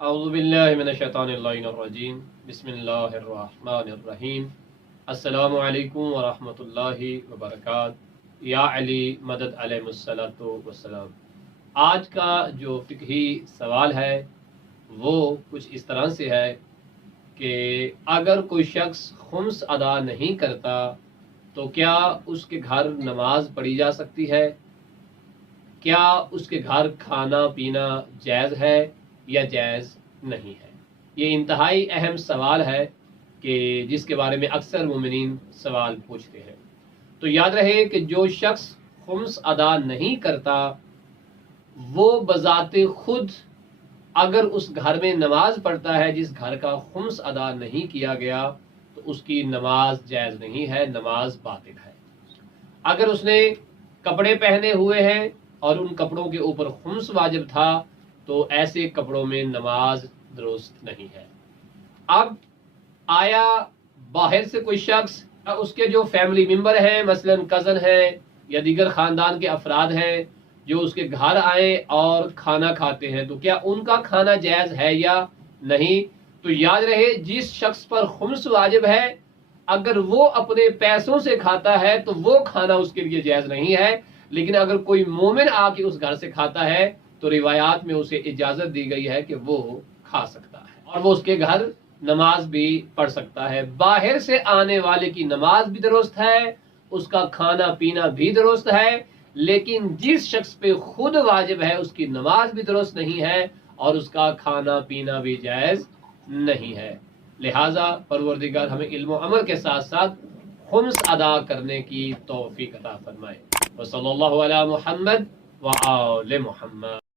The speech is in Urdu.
اعوذ باللہ من الشیطان الرجیم بسم اللہ الرحمن الرحیم السلام علیکم ورحمۃ اللہ وبرکاتہ یا علی مدد علیہ الصلوۃ والسلام۔ آج کا جو فقہی سوال ہے وہ کچھ اس طرح سے ہے کہ اگر کوئی شخص خمس ادا نہیں کرتا تو کیا اس کے گھر نماز پڑھی جا سکتی ہے؟ کیا اس کے گھر کھانا پینا جائز ہے یا جائز نہیں ہے؟ یہ انتہائی اہم سوال ہے کہ جس کے بارے میں اکثر مومنین سوال پوچھتے ہیں۔ تو یاد رہے کہ جو شخص خمس ادا نہیں کرتا وہ بذات خود اگر اس گھر میں نماز پڑھتا ہے جس گھر کا خمس ادا نہیں کیا گیا تو اس کی نماز جائز نہیں ہے، نماز باطل ہے۔ اگر اس نے کپڑے پہنے ہوئے ہیں اور ان کپڑوں کے اوپر خمس واجب تھا تو ایسے کپڑوں میں نماز درست نہیں ہے۔ اب آیا باہر سے کوئی شخص، اس کے جو فیملی ممبر ہیں مثلا کزن ہیں یا دیگر خاندان کے افراد ہیں جو اس کے گھر آئیں اور کھانا کھاتے ہیں تو کیا ان کا کھانا جائز ہے یا نہیں؟ تو یاد رہے جس شخص پر خمس واجب ہے اگر وہ اپنے پیسوں سے کھاتا ہے تو وہ کھانا اس کے لیے جائز نہیں ہے، لیکن اگر کوئی مومن آ کے اس گھر سے کھاتا ہے تو روایات میں اسے اجازت دی گئی ہے کہ وہ کھا سکتا ہے اور وہ اس کے گھر نماز بھی پڑھ سکتا ہے۔ باہر سے آنے والے کی نماز بھی درست ہے، اس کا کھانا پینا بھی درست ہے، لیکن جس شخص پہ خود واجب ہے اس کی نماز بھی درست نہیں ہے اور اس کا کھانا پینا بھی جائز نہیں ہے۔ لہٰذا پروردگار ہمیں علم و عمل کے ساتھ ساتھ خمس ادا کرنے کی توفیق عطا فرمائے۔ وصلی اللہ علی محمد وآل محمد۔